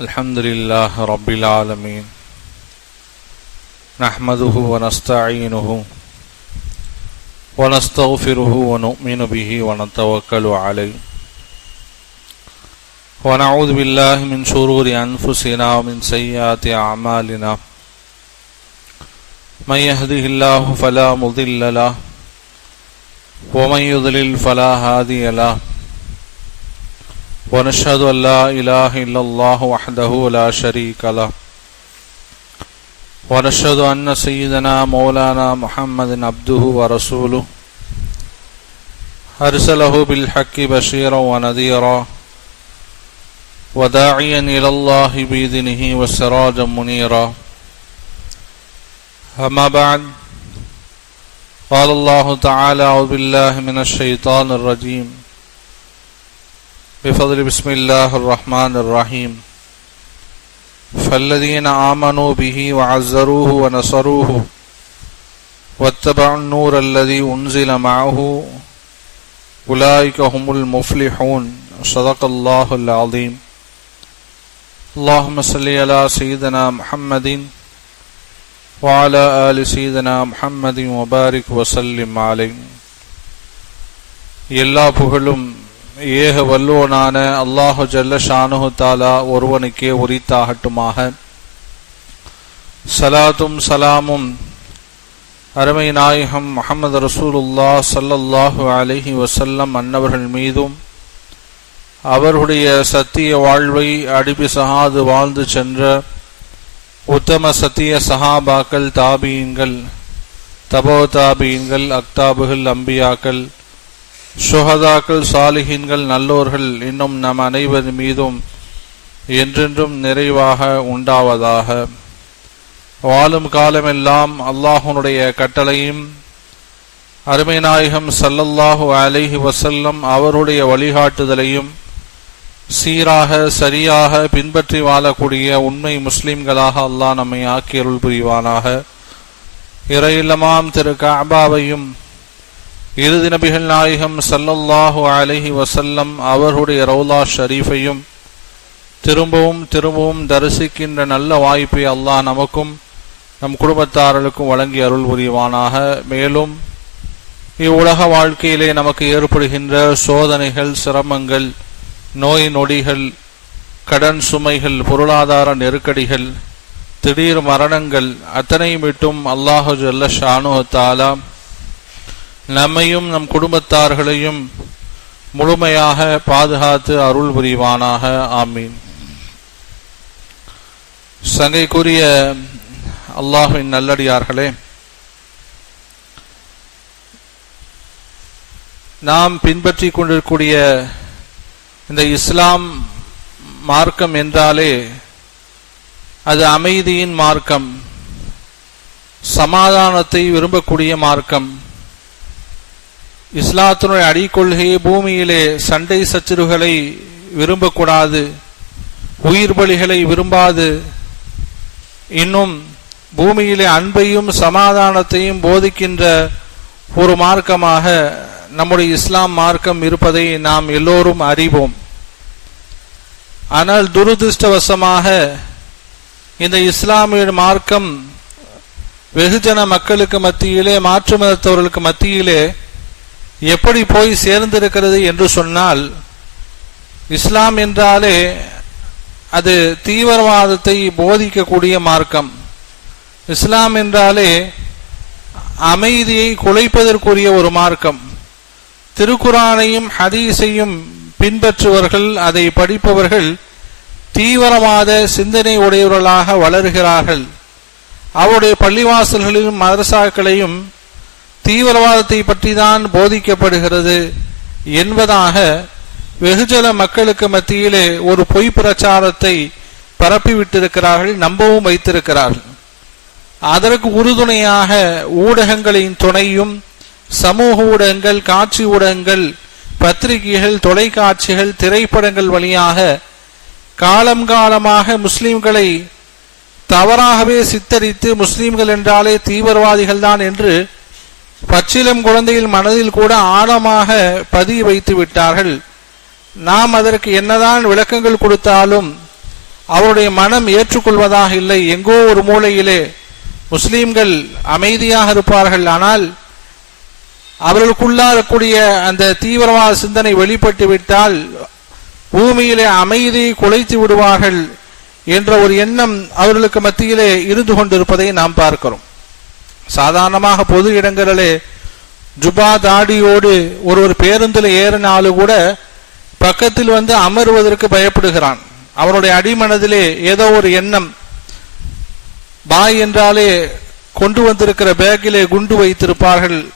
الحمد لله رب العالمين. نحمده ونستعينه ونستغفره ونؤمن به ونتوكل عليه. ونعوذ بالله من شرور أنفسنا ومن سيئات أعمالنا. من يهده الله فلا مضل له ومن يضلل فلا هادي له. ونشهد أن لا إله إلا الله وحده لا شريك له. ونشهد أن سيدنا مولانا محمد عبده ورسوله. أرسله بالحق بشيرا ونذيرا. وداعيا إلى الله بإذنه وسراجا منيرا. أما بعد قال الله تعالى أعوذ بالله من الشيطان الرجيم. بفضل بسم الله الرحمن الرحيم فالذين آمنوا به وعزروه ونصروه واتبعوا النور الذي أنزل معه أولئك هم المفلحون صدق الله العظيم اللهم صل على سيدنا محمد وعلى آل سيدنا محمد وبارك وسلم عليه எல்லா புகழும் ஏக வல்லுவனான அல்லாஹு ஜல்ல ஷானுஹு தாலா ஒருவனுக்கே உரித்தாகட்டுமாக. சலாத்தும் சலாமும் அருமை நாயகம் முகமது ரசூலுல்லா சல்லல்லாஹு அலஹி வசல்லம் அன்னவர்கள் மீதும் அவர்களுடைய சத்திய வாழ்வை அடிபி சகாது வாழ்ந்து சென்ற உத்தம சத்திய சஹாபாக்கள் தாபீன்கள் தபோ தாபீன்கள் அக்தாபுகள் அம்பியாக்கள் சுகதாக்கள் சாலிஹின்கள் நல்லோர்கள் இன்னும் நம் அனைவர் மீதும் என்றென்றும் நிறைவாக உண்டாவதாக. வாழும் காலமெல்லாம் அல்லாஹனுடைய கட்டளையும் அருமை நாயகம் சல்லல்லாஹு அலிஹி வசல்லம் அவருடைய வழிகாட்டுதலையும் சீராக சரியாக பின்பற்றி வாழக்கூடிய உண்மை முஸ்லிம்களாக அல்லாஹ் நம்மை ஆக்கியருள் புரிவானாக. இறையில்லமாம் திரு காபாவையும் இறுதி நபிகள் நாயகம் சல்லல்லாஹு அலஹி வசல்லம் அவர்களுடைய ரவுலா ஷரீஃபையும் திரும்பவும் திரும்பவும் தரிசிக்கின்ற நல்ல வாய்ப்பை அல்லாஹ் நமக்கும் நம் குடும்பத்தாரர்களுக்கும் வழங்கி அருள் புரிவானாக. மேலும் இவ்வுலக வாழ்க்கையிலே நமக்கு ஏற்படுகின்ற சோதனைகள் சிரமங்கள் நோய் நொடிகள் கடன் சுமைகள் பொருளாதார நெருக்கடிகள் திடீர் மரணங்கள் அத்தனையும் விட்டும் அல்லாஹு ஜல்ல ஷானு தாலா நம்மையும் நம் குடும்பத்தார்களையும் முழுமையாக பாதுகாத்து அருள் புரிவானாக. ஆமீன். சங்கைக்குரிய அல்லாஹின் நல்லடியார்களே நாம் பின்பற்றி கொண்டிருக்கூடிய இந்த இஸ்லாம் மார்க்கம் என்றாலே அது அமைதியின் மார்க்கம் சமாதானத்தை விரும்பக்கூடிய மார்க்கம் இஸ்லாத்தினுடைய அடிக்கொள்கையை பூமியிலே சண்டை சச்சரவுகளை விரும்பக்கூடாது. உயிர் பலிகளை விரும்பாது. இன்னும் பூமியிலே அன்பையும் சமாதானத்தையும் போதிக்கின்ற ஒரு மார்க்கமாக நம்முடைய இஸ்லாம் மார்க்கம் இருப்பதை நாம் எல்லோரும் அறிவோம். ஆனால் துரதிருஷ்டவசமாக இந்த இஸ்லாமிய மார்க்கம் வெகுஜன மக்களுக்கு மத்தியிலே மாற்று மதத்தவர்களுக்கு மத்தியிலே எப்படி போய் சேர்ந்திருக்கிறது என்று சொன்னால் இஸ்லாம் என்றாலே அது தீவிரவாதத்தை போதிக்கக்கூடிய மார்க்கம். இஸ்லாம் என்றாலே அமைதியை குலைப்பதற்குரிய ஒரு மார்க்கம். திருக்குறானையும் ஹதீஸையும் பின்பற்றுவர்கள் அதை படிப்பவர்கள் தீவிரவாத சிந்தனை உடையவர்களாக வளர்கிறார்கள். அவருடைய பள்ளிவாசல்களிலும் மதரசாக்களையும் தீவிரவாதத்தை பற்றி தான் போதிக்கப்படுகிறது என்பதாக வெகுஜன மக்களுக்கு மத்தியிலே ஒரு பொய் பிரச்சாரத்தை பரப்பிவிட்டிருக்கிறார்கள் நம்பவும் வைத்திருக்கிறார்கள். அதற்கு உறுதுணையாக ஊடகங்களின் துணையும் சமூக ஊடகங்கள் காட்சி ஊடகங்கள் பத்திரிகைகள் தொலைக்காட்சிகள் திரைப்படங்கள் வழியாக காலம் காலமாக முஸ்லிம்களை தவறாகவே சித்தரித்து முஸ்லிம்கள் என்றாலே தீவிரவாதிகள் தான் என்று பச்சிலம் குழந்தையின் மனதில் கூட ஆழமாக பதிய வைத்து விட்டார்கள். நாம் அதற்கு என்னதான் விளக்கங்கள் கொடுத்தாலும் அவருடைய மனம் ஏற்றுக்கொள்வதாக இல்லை. எங்கோ ஒரு மூலையிலே முஸ்லீம்கள் அமைதியாக இருப்பார்கள். ஆனால் அவர்களுக்குள்ளாரக்கூடிய அந்த தீவிரவாத சிந்தனை வெளிப்பட்டு விட்டால் பூமியிலே அமைதியை குலைத்து விடுவார்கள் என்ற ஒரு எண்ணம் அவர்களுக்கு மத்தியிலே இருந்து கொண்டிருப்பதை நாம் பார்க்கிறோம். சாதாரணமாக பொது இடங்களிலே ஜுபா தாடியோடு ஒரு ஒரு பேருந்தில் ஏறினாலும் கூட பக்கத்தில் வந்து அமருவதற்கு பயப்படுகிறான். அவருடைய அடிமனதிலே ஏதோ ஒரு எண்ணம் பாய் என்றாலே கொண்டு வந்திருக்கிற பேக்கிலே குண்டு வைத்திருப்பார்கள்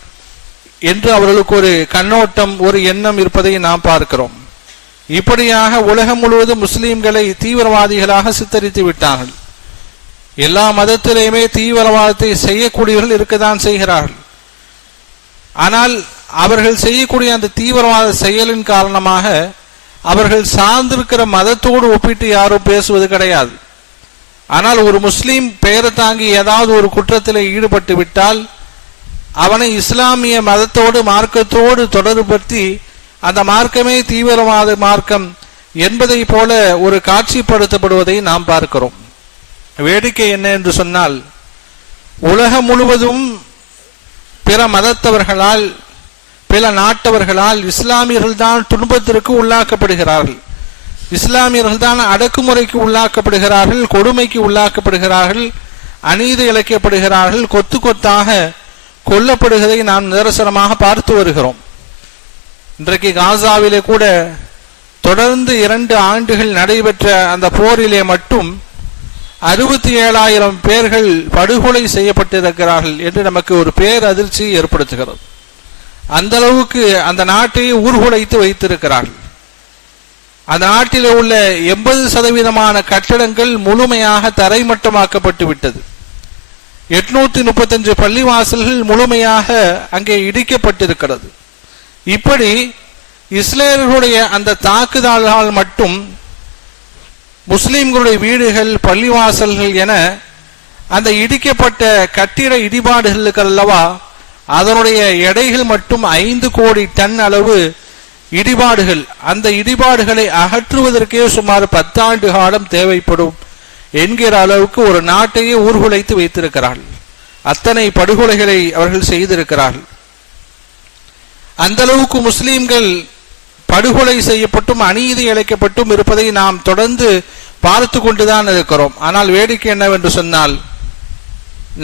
என்று அவர்களுக்கு ஒரு கண்ணோட்டம் ஒரு எண்ணம் இருப்பதை நாம் பார்க்கிறோம். இப்படியாக உலகம் முழுவதும் முஸ்லீம்களை தீவிரவாதிகளாக சித்தரித்து விட்டார்கள். எல்லா மதத்திலையுமே தீவிரவாதத்தை செய்யக்கூடியவர்கள் இருக்கத்தான் செய்கிறார்கள். ஆனால் அவர்கள் செய்யக்கூடிய அந்த தீவிரவாத செயலின் காரணமாக அவர்கள் சார்ந்திருக்கிற மதத்தோடு ஒப்பிட்டு யாரும் பேசுவது கிடையாது. ஆனால் ஒரு முஸ்லீம் பெயரை தாங்கி ஏதாவது ஒரு குற்றத்தில் ஈடுபட்டு விட்டால் அவனை இஸ்லாமிய மதத்தோடு மார்க்கத்தோடு தொடர்படுத்தி அந்த மார்க்கமே தீவிரவாத மார்க்கம் என்பதை போல ஒரு காட்சிப்படுத்தப்படுவதை நாம் பார்க்கிறோம். வேடிக்கை என்ன என்று சொன்னால் உலகம் முழுவதும் பிற மதத்தவர்களால் பிற நாட்டவர்களால் இஸ்லாமியர்கள் தான் துன்பத்திற்கு உள்ளாக்கப்படுகிறார்கள். இஸ்லாமியர்கள் தான் அடக்குமுறைக்கு உள்ளாக்கப்படுகிறார்கள் கொடுமைக்கு உள்ளாக்கப்படுகிறார்கள் அநீதி இழைக்கப்படுகிறார்கள் கொத்து கொத்தாக கொல்லப்படுவதை நாம் நிரசனமாக பார்த்து வருகிறோம். இன்றைக்கு காசாவிலே கூட தொடர்ந்து இரண்டு ஆண்டுகள் நடைபெற்ற அந்த போரிலே மட்டும் அறுபத்தி ஏழாயிரம் பேர்கள் படுகொலை செய்யப்பட்டிருக்கிறார்கள் என்று நமக்கு ஒரு பேரதிர்ச்சி ஏற்படுத்துகிறது. அந்த அளவுக்கு அந்த நாட்டை ஊர்குலைத்து வைத்திருக்கிறார்கள். அந்த நாட்டில் உள்ள எண்பது சதவீதமான கட்டடங்கள் முழுமையாக தரைமட்டமாக்கப்பட்டு விட்டது எட்நூத்தி முப்பத்தஞ்சு பள்ளிவாசல்கள் முழுமையாக அங்கே இடிக்கப்பட்டிருக்கிறது. இப்படி இஸ்ரேலர்களுடைய அந்த தாக்குதலால் மட்டும் முஸ்லீம்களுடைய வீடுகள் பள்ளிவாசல்கள் என அந்த இடிக்கப்பட்ட கட்டிட இடிபாடுகளுக்கு அல்லவா அதனுடைய எடைகள் மட்டும் ஐந்து கோடி டன் அளவு இடிபாடுகள். அந்த இடிபாடுகளை அகற்றுவதற்கே சுமார் பத்தாண்டு காலம் தேவைப்படும் என்கிற அளவுக்கு ஒரு நாட்டையே ஊர்குலைத்து வைத்திருக்கிறார்கள். அத்தனை படுகொலைகளை அவர்கள் செய்திருக்கிறார்கள். அந்த அளவுக்கு முஸ்லீம்கள் படுகொலை செய்யப்பட்டும் அநீதி இழைக்கப்பட்டும் இருப்பதை நாம் தொடர்ந்து பார்த்து கொண்டுதான் இருக்கிறோம். ஆனால் வேடிக்கை என்னவென்று சொன்னால்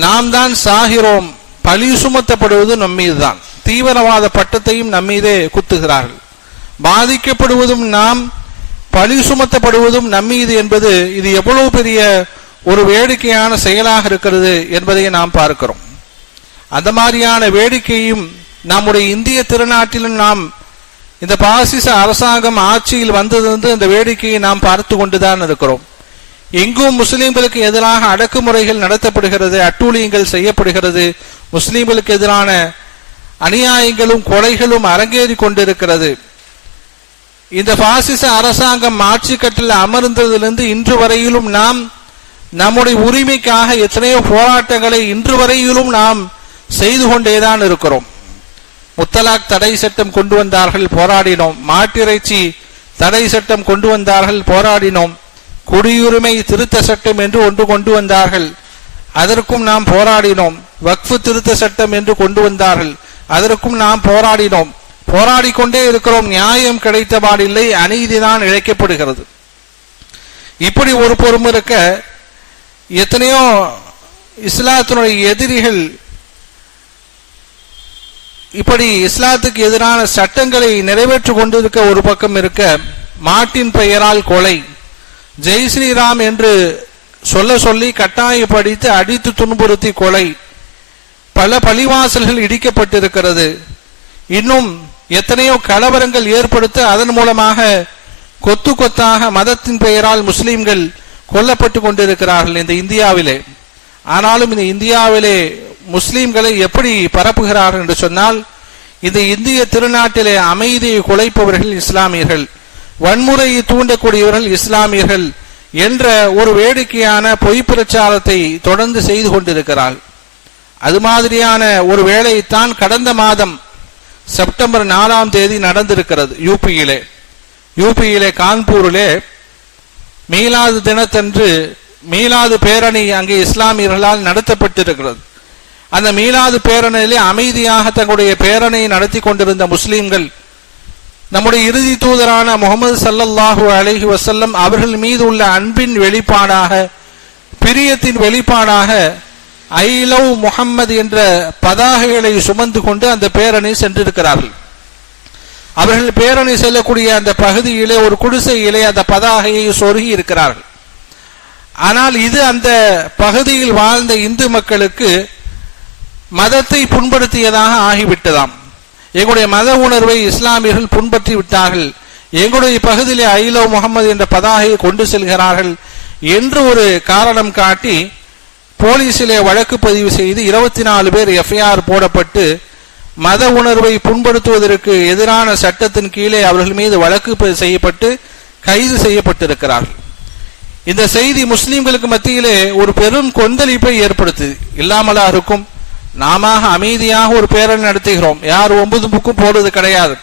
நாம் தான் சாகிறோம். பழி சுமத்தப்படுவது நம்மீதுதான் தீவிரவாத பட்டத்தையும் நம்மீதே குத்துகிறார்கள். பாதிக்கப்படுவதும் நாம் பழி சுமத்தப்படுவதும் நம்மீது என்பது இது எவ்வளவு பெரிய ஒரு வேடிக்கையான செயலாக இருக்கிறது என்பதை நாம் பார்க்கிறோம். அந்த மாதிரியான வேடிக்கையும் நம்முடைய இந்திய திருநாட்டிலும் நாம் இந்த பாசிச அரசாங்கம் ஆட்சியில் வந்ததிலிருந்து இந்த வேடிக்கையை நாம் பார்த்து கொண்டுதான் இருக்கிறோம். எங்கும் முஸ்லிம்களுக்கு எதிராக அடக்குமுறைகள் நடத்தப்படுகிறது அட்டூழியங்கள் செய்யப்படுகிறது. முஸ்லிம்களுக்கு எதிரான அநியாயங்களும் கொலைகளும் அரங்கேறி கொண்டிருக்கிறது. இந்த பாசிச அரசாங்கம் ஆட்சி கட்டில் அமர்ந்ததிலிருந்து இன்று வரையிலும் நாம் நம்முடைய உரிமைக்காக எத்தனையோ போராட்டங்களை இன்று வரையிலும் நாம் செய்து கொண்டேதான் இருக்கிறோம். முத்தலாக் தடை சட்டம் கொண்டு வந்தார்கள் போராடினோம். மாட்டிறைச்சி தடை சட்டம் கொண்டு வந்தார்கள் போராடினோம். குடியுரிமை திருத்த சட்டம் என்று ஒன்று கொண்டு வந்தார்கள். அதற்கும் நாம் போராடினோம். வக்ஃபு திருத்த சட்டம் என்று கொண்டு வந்தார்கள். அதற்கும் நாம் போராடினோம். போராடி கொண்டே இருக்கிறோம். நியாயம் கிடைத்தபாடில்லை. அநீதிதான் இழைக்கப்படுகிறது. இப்படி ஒரு பொறுமை இருக்க எத்தனையோ இஸ்லாத்தினுடைய எதிரிகள் இப்படி இஸ்லாத்துக்கு எதிரான சட்டங்களை நிறைவேற்றி கொண்டிருக்க ஒரு பக்கம் இருக்க மாட்டின் பெயரால் கொலை ஜெய் ஸ்ரீராம் என்று சொல்ல சொல்லி கட்டாயப்படுத்தி அடித்து துன்புறுத்தி கொலை பல பழிவாசல்கள் இடிக்கப்பட்டிருக்கிறது. இன்னும் எத்தனையோ கலவரங்கள் ஏற்படுத்த அதன் மூலமாக கொத்து கொத்தாக மதத்தின் பெயரால் முஸ்லிம்கள் கொல்லப்பட்டு கொண்டிருக்கிறார்கள் இந்த இந்தியாவிலே. ஆனாலும் இந்த இந்தியாவிலே முஸ்லீம்களை எப்படி பரப்புகிறார்கள் என்று சொன்னால் இது இந்திய திருநாட்டிலே அமைதியை குலைப்பவர்கள் இஸ்லாமியர்கள் வன்முறையை தூண்டக்கூடியவர்கள் இஸ்லாமியர்கள் என்ற ஒரு வேடிக்கையான பொய் பிரச்சாரத்தை தொடர்ந்து செய்து கொண்டிருக்கிறார் அது மாதிரியான ஒரு வேலையைத்தான் கடந்த மாதம் செப்டம்பர் நாலாம் தேதி நடந்திருக்கிறது யூபியிலே. யூபியிலே கான்பூரிலே மீலாது தினத்தன்று மீலாது பேரணி அங்கே இஸ்லாமியர்களால் நடத்தப்பட்டிருக்கிறது. அந்த மீலாது பேரணியிலே அமைதியாக தங்களுடைய பேரணியை நடத்தி கொண்டிருந்த முஸ்லீம்கள் நம்முடைய இறுதி தூதரான முகமது சல்லல்லாஹு அலஹி வசல்லம் அவர்கள் மீது உள்ள அன்பின் வெளிப்பாடாக பிரியத்தின் வெளிப்பாடாக ஐ லவ் முகம்மது என்ற பதாகைகளை சுமந்து கொண்டு அந்த பேரணி சென்றிருக்கிறார்கள். அவர்கள் பேரணி செல்லக்கூடிய அந்த பகுதியிலே ஒரு குடிசையிலே அந்த பதாகையை சொருகி இருக்கிறார்கள். ஆனால் இது அந்த பகுதியில் வாழ்ந்த இந்து மக்களுக்கு மதத்தை புண்படுத்தியதாக ஆகிவிட்டதாம். எங்களுடைய மத உணர்வை இஸ்லாமியர்கள் புண்பற்றி விட்டார்கள். எங்களுடைய பகுதியிலே ஐலோ முகமது என்ற பதாகையை கொண்டு செல்கிறார்கள் என்று ஒரு காரணம் காட்டி போலீசிலே வழக்கு பதிவு செய்து இருபத்தி நாலு பேர் எஃப்ஐஆர் போடப்பட்டு மத உணர்வை புண்படுத்துவதற்கு எதிரான சட்டத்தின் கீழே அவர்கள் மீது வழக்கு செய்யப்பட்டு கைது செய்யப்பட்டிருக்கிறார்கள். இந்த செய்தி முஸ்லிம்களுக்கு மத்தியிலே ஒரு பெரும் கொந்தளிப்பை ஏற்படுத்துது. இல்லாமலா இருக்கும். நாம அமைதியாக ஒரு பேரணி நடத்துகிறோம். யார் ஒன்பது புக்கும் போடுறது கிடையாது.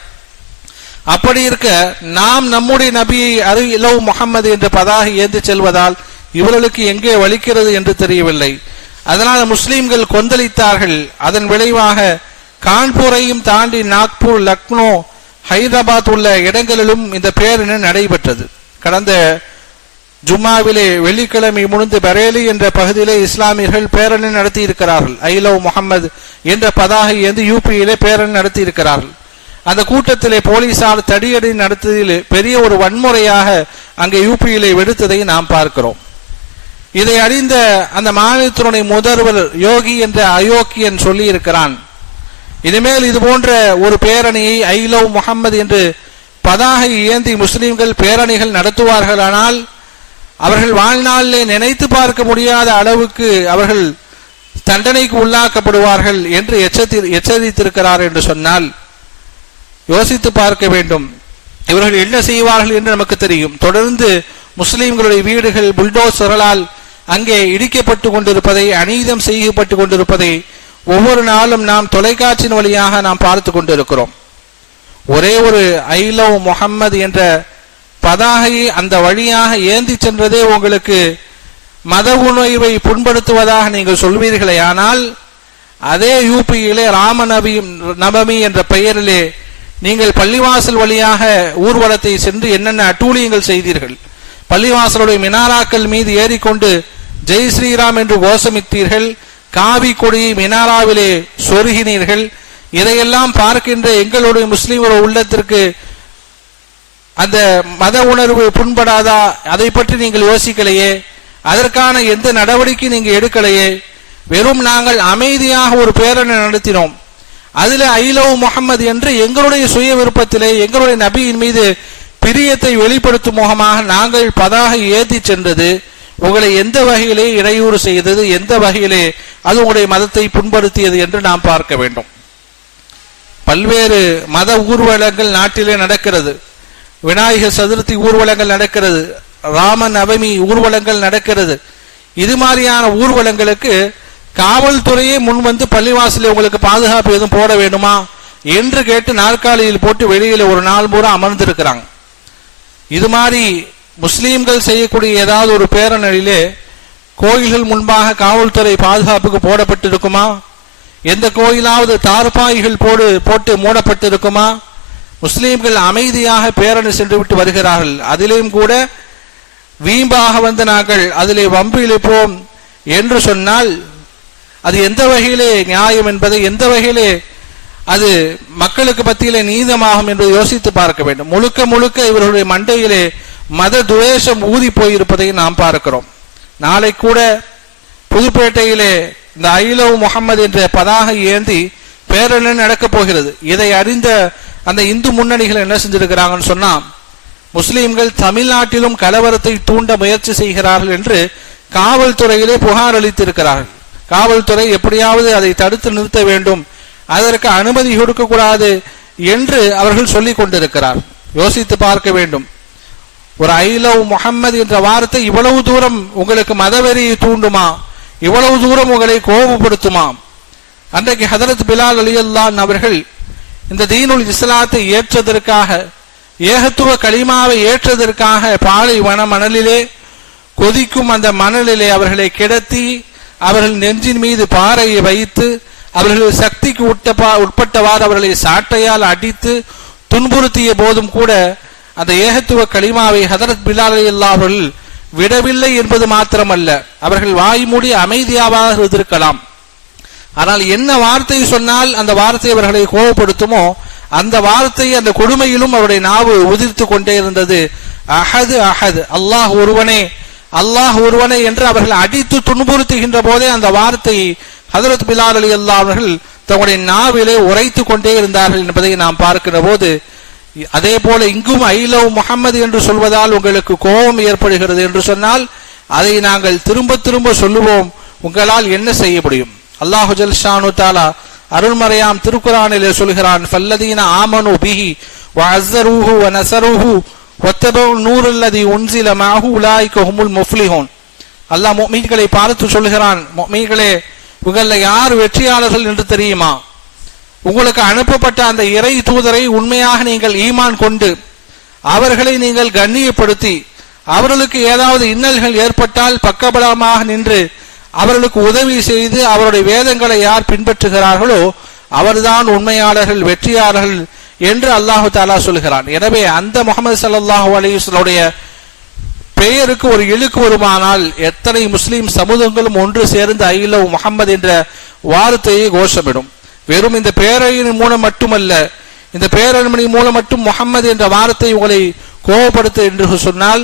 அப்படி இருக்க நாம் நம்முடைய நபியை அரு இலவு முகமது என்ற பதாக ஏந்தி செல்வதால் இவர்களுக்கு எங்கே வலிக்கிறது என்று தெரியவில்லை. அதனால் முஸ்லீம்கள் கொந்தளித்தார்கள். அதன் விளைவாக கான்பூரையும் தாண்டி நாக்பூர் லக்னோ ஹைதராபாத் உள்ள இடங்களிலும் இந்த பேரணி நடைபெற்றது. கடந்த ஜும்மாவிலே வெள்ளிக்கிழமை முடிந்து பரேலி என்ற பகுதியிலே இஸ்லாமியர்கள் பேரணி நடத்தி இருக்கிறார்கள் ஐலவ் முகமது என்ற பதாகை ஏந்து யூபியிலே பேரணி நடத்தி இருக்கிறார்கள் அந்த கூட்டத்திலே போலீசார் தடியடி நடத்தியதில் பெரிய ஒரு வன்முறையாக அங்கே யூபியிலே வெடித்ததை நாம் பார்க்கிறோம். இதை அறிந்த அந்த மாநிலத்தினுடைய முதல்வர் யோகி என்ற அயோக்கியன் சொல்லி இருக்கிறான் இனிமேல் இது போன்ற ஒரு பேரணியை ஐலவ் முகமது என்று பதாகை ஏந்தி முஸ்லிம்கள் பேரணிகள் நடத்துவார்களானால் அவர்கள் வாழ்நாளிலே நினைத்து பார்க்க முடியாத அளவுக்கு அவர்கள் தண்டனைக்கு உள்ளாக்கப்படுவார்கள் என்று எச்சரித்திருக்கிறார் என்று சொன்னால் யோசித்து பார்க்க வேண்டும். இவர்கள் என்ன செய்வார்கள் என்று நமக்கு தெரியும். தொடர்ந்து முஸ்லிம்களுடைய வீடுகள் புல்டோசர்களால் அங்கே இடிக்கப்பட்டு கொண்டிருப்பதை அநீதம் செய்யப்பட்டு கொண்டிருப்பதை ஒவ்வொரு நாளும் நாம் தொலைக்காட்சியின் வழியாக நாம் பார்த்து கொண்டிருக்கிறோம். ஒரே ஒரு ஐலவ் முகம்மது என்ற பதாகையை அந்த வழியாக ஏந்தி சென்றதே உங்களுக்கு மத உணர்வை புண்படுத்துவதாக நீங்கள் சொல்வீர்களே. ஆனால் அதே யூபியிலே ராம நபி நவமி என்ற பெயரிலே நீங்கள் பள்ளிவாசல் வழியாக ஊர்வலத்தை சென்று என்னென்ன அட்டூழியங்கள் செய்தீர்கள்? பள்ளிவாசலுடைய மினாராக்கள் மீது ஏறிக்கொண்டு ஜெய் ஸ்ரீராம் என்று கோஷமித்தீர்கள் காவி கொடியை மினாராவிலே சொருகினீர்கள். இதையெல்லாம் பார்க்கின்ற எங்களுடைய முஸ்லீம்களுடைய உள்ளத்திற்கு அந்த மத உணர்வு புண்படாதா? அதை பற்றி நீங்கள் யோசிக்கலையே. அதற்கான எந்த நடவடிக்கை நீங்கள் எடுக்கலையே. வெறும் நாங்கள் அமைதியாக ஒரு பேரணி நடத்தினோம். அதில் ஐலவ் முகமது என்று எங்களுடைய சுய விருப்பத்திலே எங்களுடைய நபியின் மீது பிரியத்தை வெளிப்படுத்தும் முகமாக நாங்கள் பதாக ஏற்றி சென்றது. உங்களை எந்த வகையிலே இடையூறு செய்தது எந்த வகையிலே அது உங்களுடைய மதத்தை புண்படுத்தியது என்று நாம் பார்க்க வேண்டும். பல்வேறு மத ஊர்வலங்கள் நாட்டிலே நடக்கிறது. விநாயகர் சதுர்த்தி ஊர்வலங்கள் நடக்கிறது ராம நவமி ஊர்வலங்கள் நடக்கிறது. இது மாதிரியான ஊர்வலங்களுக்கு காவல்துறையே முன் வந்து பள்ளிவாசலில் உங்களுக்கு பாதுகாப்பு எதுவும் போட வேண்டுமா என்று கேட்டு நாற்காலியில் போட்டு வெளியில ஒரு நாள் பூரா அமர்ந்திருக்கிறாங்க. இது மாதிரி முஸ்லீம்கள் செய்யக்கூடிய ஏதாவது ஒரு பேரணியிலே கோயில்கள் முன்பாக காவல்துறை பாதுகாப்புக்கு போடப்பட்டிருக்குமா? எந்த கோயிலாவது தார்பாய்கள் போடு போட்டு மூடப்பட்டிருக்குமா? முஸ்லீம்கள் அமைதியாக பேரணி சென்று விட்டு வருகிறார்கள். அதிலேயும் கூட வீம்பாக வந்து நாங்கள் அதிலே வம்பு இழுப்போம் என்று சொன்னால் அது எந்த வகையிலே நியாயம் என்பதை எந்த வகையிலே அது மக்களுக்கு பத்தியிலே நீதமாகும் என்று யோசித்து பார்க்க வேண்டும். முழுக்க முழுக்க இவர்களுடைய மண்டையிலே மத துவேஷம் ஊதி போயிருப்பதை நாம் பார்க்கிறோம். நாளை கூட புதுப்பேட்டையிலே இந்த ஐலவ் முகமது என்ற பதாக ஏந்தி பேரணி நடக்கப் போகிறது. இதை அறிந்த அந்த இந்து முன்னணிகள் என்ன செஞ்சிருக்கிறாங்கன்னு சொன்னா முஸ்லீம்கள் தமிழ்நாட்டிலும் கலவரத்தை தூண்ட முயற்சி செய்கிறார்கள் என்று காவல்துறையிலே புகார் அளித்திருக்கிறார்கள். காவல்துறை எப்படியாவது அதை தடுத்து நிறுத்த வேண்டும் அதற்கு அனுமதி கொடுக்க கூடாது என்று அவர்கள் சொல்லிக் கொண்டிருக்கிறார் யோசித்து பார்க்க வேண்டும். ஒரு ஐ லவ் முகம்மது என்ற வார்த்தை இவ்வளவு தூரம் உங்களுக்கு மதவெறியை தூண்டுமா? இவ்வளவு தூரம் உங்களை கோபப்படுத்துமா? அன்றைக்கு ஹதரத் பிலால் அலி அல்லான் அவர்கள் இந்த தீனுல் இஸ்லாத்தை ஏற்றதற்காக ஏகத்துவ களிமாவை ஏற்றதற்காக பாலைவன மணலிலே கொதிக்கும் அந்த மணலிலே அவர்களை கிடத்தி அவர்கள் நெஞ்சின் மீது பாறையை வைத்து அவர்கள் சக்திக்கு உட்பா உட்பட்டவாறு அவர்களை சாட்டையால் அடித்து துன்புறுத்திய போதும் கூட அந்த ஏகத்துவ களிமாவை ஹதரத் பிலால் அல்லாஹ் அவர்கள் விடவில்லை என்பது மாத்திரமல்ல. அவர்கள் வாய் மூடி அமைதியாக இருந்திருக்கலாம். ஆனால் என்ன வார்த்தை சொன்னால் அந்த வார்த்தை அவர்களை கோபப்படுத்துமோ அந்த வார்த்தை அந்த கொடுமையிலும் அவருடைய நாவு உதிர்த்து கொண்டே இருந்தது. அஹது அஹது அல்லாஹ் ஒருவனே அல்லாஹ் ஒருவனே என்று அவர்கள் அடித்து துன்புறுத்துகின்ற போதே அந்த வார்த்தை ஹதரத் பிலால் அலி அல்லா அவர்கள் தங்களுடைய நாவிலே உரைத்து கொண்டே இருந்தார்கள் என்பதை நாம் பார்க்கிற போது அதே போல இங்கும் ஐ லவ் முகமது என்று சொல்வதால் உங்களுக்கு கோபம் ஏற்படுகிறது என்று சொன்னால் அதை நாங்கள் திரும்ப திரும்ப சொல்லுவோம். உங்களால் என்ன செய்ய முடியும்? அல்லாஹு ஜல்ஷானு தாலா அருள்மறையாம் திருக்குறானிலே சொல்கிறான் ஃபல்லதீன ஆமனு பிஹி வஅஸ்ஸரூஹு வநஸரூஹு வத்தபவு நூறுல்லதி உன்சில மாஹு உலாய்க ஹுமுல் முஃப்லிஹூன். அல்லாஹ் மொமீன்களை பார்த்து சொல்கிறான் மொமீன்களே உங்களில் யார் வெற்றியாளர்கள் என்று தெரியுமா? உங்களுக்கு அனுப்பப்பட்ட அந்த இறை தூதரை உண்மையாக நீங்கள் ஈமான் கொண்டு அவர்களை நீங்கள் கண்ணியப்படுத்தி அவர்களுக்கு ஏதாவது இன்னல்கள் ஏற்பட்டால் பக்கபலமாக நின்று அவர்களுக்கு உதவி செய்து அவருடைய வேதங்களை யார் பின்பற்றுகிறார்களோ அவர்தான் உண்மையாளர்கள் வெற்றியாளர்கள் என்று அல்லாஹு தாலா சொல்கிறான். எனவே அந்த முகமது சல்லாஹூ அலிஸ்வலுடைய பெயருக்கு ஒரு இழுக்கு வருமானால் எத்தனை முஸ்லீம் சமூகங்களும் ஒன்று சேர்ந்து ஐலவ் முகமது என்ற வார்த்தையை கோஷமிடும். வெறும் இந்த பேரணியின் மூலம் மட்டுமல்ல இந்த பேரழிமணி மூலம் மட்டும் முகம்மது என்ற வார்த்தை உங்களை கோபப்படுத்து என்று சொன்னால்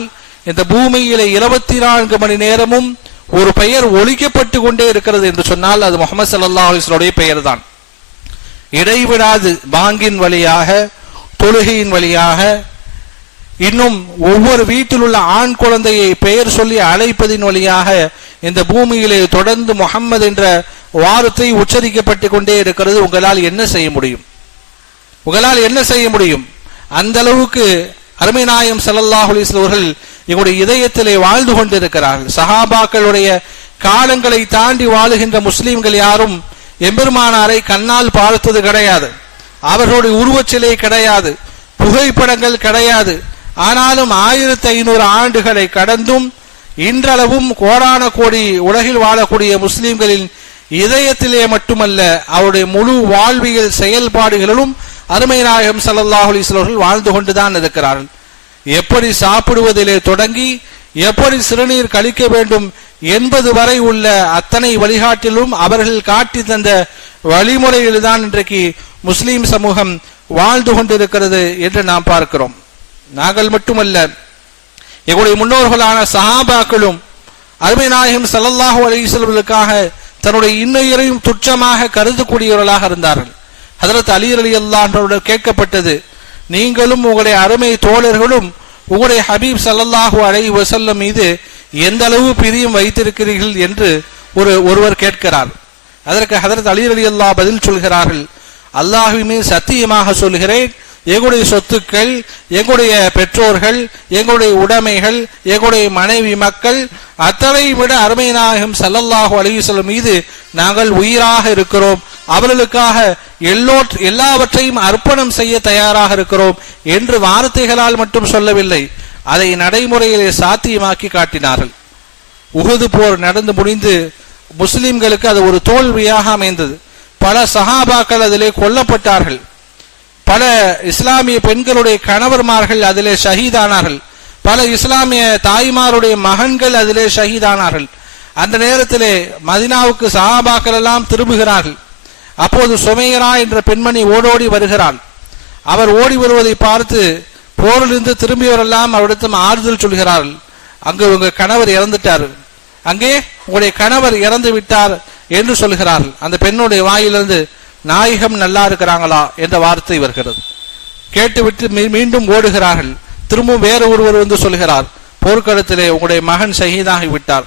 இந்த பூமியில இருபத்தி நான்கு மணி நேரமும் ஒரு பெயர் ஒழிக்கப்பட்டு கொண்டே இருக்கிறது என்று சொன்னால் அது முகமது சல்லா அலிஸ்லுடைய பெயர் தான் இடைவிடாது பாங்கின் வழியாக தொழுகையின் வழியாக இன்னும் ஒவ்வொரு வீட்டில் உள்ள ஆண் குழந்தையை பெயர் சொல்லி அழைப்பதின் வழியாக இந்த பூமியிலே தொடர்ந்து முகம்மது என்ற வாரத்தை உச்சரிக்கப்பட்டு கொண்டே இருக்கிறது. உங்களால் என்ன செய்ய முடியும்? உங்களால் என்ன செய்ய முடியும்? அந்த அளவுக்கு அருமைநாயம் சல்லாஹ் அவர்கள் எங்களுடைய இதயத்திலே வாழ்ந்து கொண்டிருக்கிறார்கள். சஹாபாக்களுடைய காலங்களை தாண்டி வாழுகின்ற முஸ்லீம்கள் யாரும் எம்பெருமானாரை கண்ணால் பார்த்தது கிடையாது. அவர்களுடைய உருவச்சிலை கிடையாது. புகைப்படங்கள் கிடையாது. ஆனாலும் ஆயிரத்தி ஐநூறு ஆண்டுகளை கடந்தும் இன்றளவும் கோடான கோடி உலகில் வாழக்கூடிய முஸ்லீம்களின் இதயத்திலே மட்டுமல்ல அவருடைய முழு வாழ்வியல் செயல்பாடுகளிலும் அருமை நாயகம் சல்லாஹ் அலிஸ்வர்கள் வாழ்ந்து கொண்டுதான் இருக்கிறார்கள். எப்படி சாப்பிடுவதிலே தொடங்கி எப்படி சிறுநீர் கழிக்க வேண்டும் என்பது வரை உள்ள அத்தனை வழிகாட்டிலும் அவர்கள் காட்டி தந்த வழிமுறையில்தான் இன்றைக்கு முஸ்லீம் சமூகம் வாழ்ந்து கொண்டிருக்கிறது என்று நாம் பார்க்கிறோம். நாங்கள் மட்டுமல்ல எங்களுடைய முன்னோர்களான சஹாபாக்களும் அருமை நாயகம் சல்லல்லாஹு அலிசல்களுக்காக தன்னுடைய இன்னுயிரையும் துச்சமாக கருதக்கூடியவர்களாக இருந்தார்கள். அதற்கு அலி அலி அல்லாஹ் கேட்கப்பட்டது நீங்களும் உங்களுடைய அருமை தோழர்களும் உங்களுடைய ஹபீப் சல்லல்லாஹு அலை வசல்லம் மீது எந்த அளவு பிரியம் வைத்திருக்கிறீர்கள் என்று ஒரு ஒருவர் கேட்கிறார். அதற்கு ஹதரத் அலி அலி அல்லா பதில் சொல்கிறார்கள். அல்லாஹுமே சத்தியமாக சொல்கிறேன் எங்களுடைய சொத்துக்கள் எங்களுடைய பெற்றோர்கள் எங்களுடைய உடைமைகள் எங்களுடைய மனைவி மக்கள் அத்தனை விட அருமை நாயகம் சல்லல்லாஹு அலிவசல்லம் மீது நாங்கள் உயிராக இருக்கிறோம். அவர்களுக்காக எல்லோ எல்லாவற்றையும் அர்ப்பணம் செய்ய தயாராக இருக்கிறோம் என்று வார்த்தைகளால் மட்டும் சொல்லவில்லை அதை நடைமுறையிலே சாத்தியமாக்கி காட்டினார்கள். உகுது போர் நடந்து முடிந்து முஸ்லிம்களுக்கு அது ஒரு தோல்வியாக அமைந்தது. பல சஹாபாக்கள் அதிலே கொல்லப்பட்டார்கள். பல இஸ்லாமிய பெண்களுடைய கணவர்மார்கள் அதிலே ஷஹீதானார்கள். பல இஸ்லாமிய தாய்மாருடைய மகன்கள் அதிலே ஷஹீதானார்கள். அந்த நேரத்திலே மதினாவுக்கு சஹாபாக்கள் எல்லாம் திரும்புகிறார்கள். அப்போது சுமையரா என்ற பெண்மணி ஓடோடி வருகிறாள் அவர் ஓடி வருவதை பார்த்து போரிலிருந்து திரும்பியவரெல்லாம் அவரிடத்தில் ஆறுதல் சொல்கிறார்கள். அங்கு உங்க கணவர் இறந்துட்டார். அங்கே உங்களுடைய கணவர் இறந்து விட்டார் என்று சொல்கிறார்கள். அந்த பெண்ணுடைய வாயிலிருந்து நாயகம் நல்லா இருக்கிறாங்களா என்ற வார்த்தை வருகிறது. கேட்டுவிட்டு மீண்டும் ஓடுகிறார்கள். திரும்பவும் வேறு ஒருவர் வந்து சொல்கிறார் போர்க்களத்திலே உங்களுடைய மகன் சகிதாகி விட்டார்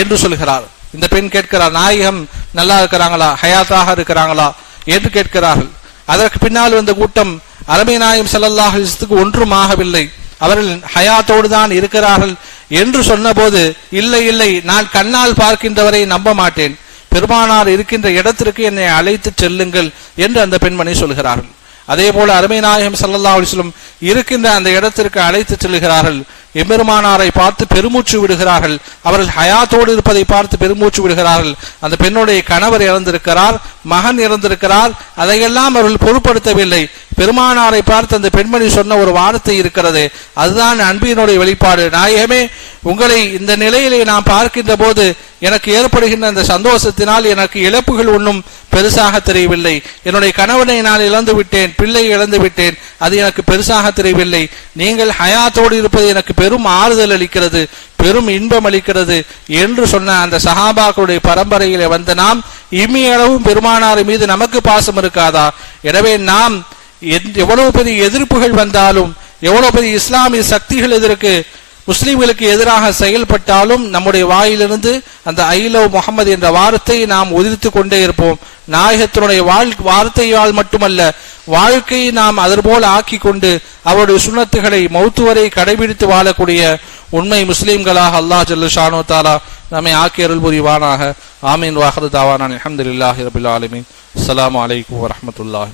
என்று சொல்கிறார். இந்த பெண் கேட்கிறார் நாயகம் நல்லா இருக்கிறாங்களா? ஹயாத்தாக இருக்கிறாங்களா? என்று கேட்கிறார்கள்? அதற்கு பின்னால் வந்த கூட்டம் அரபி நாயம் செல்லல்லாஹுக்கு ஒன்றும் ஆகவில்லை. அவர்கள் ஹயாத்தோடு தான் இருக்கிறார்கள் என்று சொன்னபோது இல்லை இல்லை நான் கண்ணால் பார்க்கின்றவரை நம்ப மாட்டேன். பெருமானார் இருக்கின்ற இடத்திற்கு என்னை அழைத்து செல்லுங்கள் என்று அந்த பெண்மணி சொல்கிறார்கள். அதே போல அருமை நாயகம் சல்லல்லா அலிஸ்லம் இருக்கின்ற அந்த இடத்திற்கு அழைத்து செல்கிறார்கள். எம்பெருமானாரை பார்த்து பெருமூச்சு விடுகிறார்கள். அவர்கள் ஹயாத்தோடு இருப்பதை பார்த்து பெருமூச்சு விடுகிறார்கள். அந்த பெண்ணுடைய கணவர் இறந்திருக்கிறார் மகன் இறந்திருக்கிறார். அதையெல்லாம் அவர்கள் பொருட்படுத்தவில்லை. பெருமானாரை பார்த்து அந்த பெண்மணி சொன்ன ஒரு வார்த்தை இருக்கிறது. அதுதான் அன்பினுடைய வெளிப்பாடு. நாயகமே உங்களை இந்த நிலையிலே நான் பார்க்கின்ற போது எனக்கு ஏற்படுகின்ற அந்த சந்தோஷத்தினால் எனக்கு இழப்புகள் ஒன்றும் பெருசாக தெரியவில்லை. என்னுடைய கணவனை நான் இழந்து விட்டேன் பிள்ளை இழந்து விட்டேன் அது எனக்கு பெருசாக தெரியவில்லை. நீங்கள் ஹயாத்தோடு இருப்பது எனக்கு பெரும் ஆறுதல் அளிக்கிறது பெரும் இன்பம் அளிக்கிறது என்று சொன்ன அந்த சஹாபாக்களுடைய பரம்பரையிலே வந்த நாம் இம்மியளவும் பெருமானார் மீது நமக்கு பாசம் இருக்காதா? எனவே நாம் எவ்வளவு பெரிய எதிர்ப்புகள் வந்தாலும் எவ்வளவு பெரிய இஸ்லாமிய சக்திகள் எதிர்க்கு முஸ்லிம்களுக்கு எதிராக செயல்பட்டாலும் நம்முடைய வாயிலிருந்து அந்த ஐலோ முகமது என்ற வார்த்தையை நாம் உதிர்த்து கொண்டே இருப்போம். நாயகத்தினுடைய வாழ் வார்த்தையால் மட்டுமல்ல வாழ்க்கையை நாம் அதற்போல் ஆக்கி கொண்டு அவருடைய சுண்ணத்துகளை மௌத்துவரை கடைபிடித்து வாழக்கூடிய உண்மை முஸ்லிம்களாக அல்லாஹ் ஜல்லு ஷானோ தாலா நம்மை ஆக்கி அருள் புரிவானாக. ஆமீன். வாஹரு தாவானான் அஹமதுல்லாஹி ரபில் ஆலமின். அஸ்லாம் வலைக்கம் வரமத்துல்லாஹ்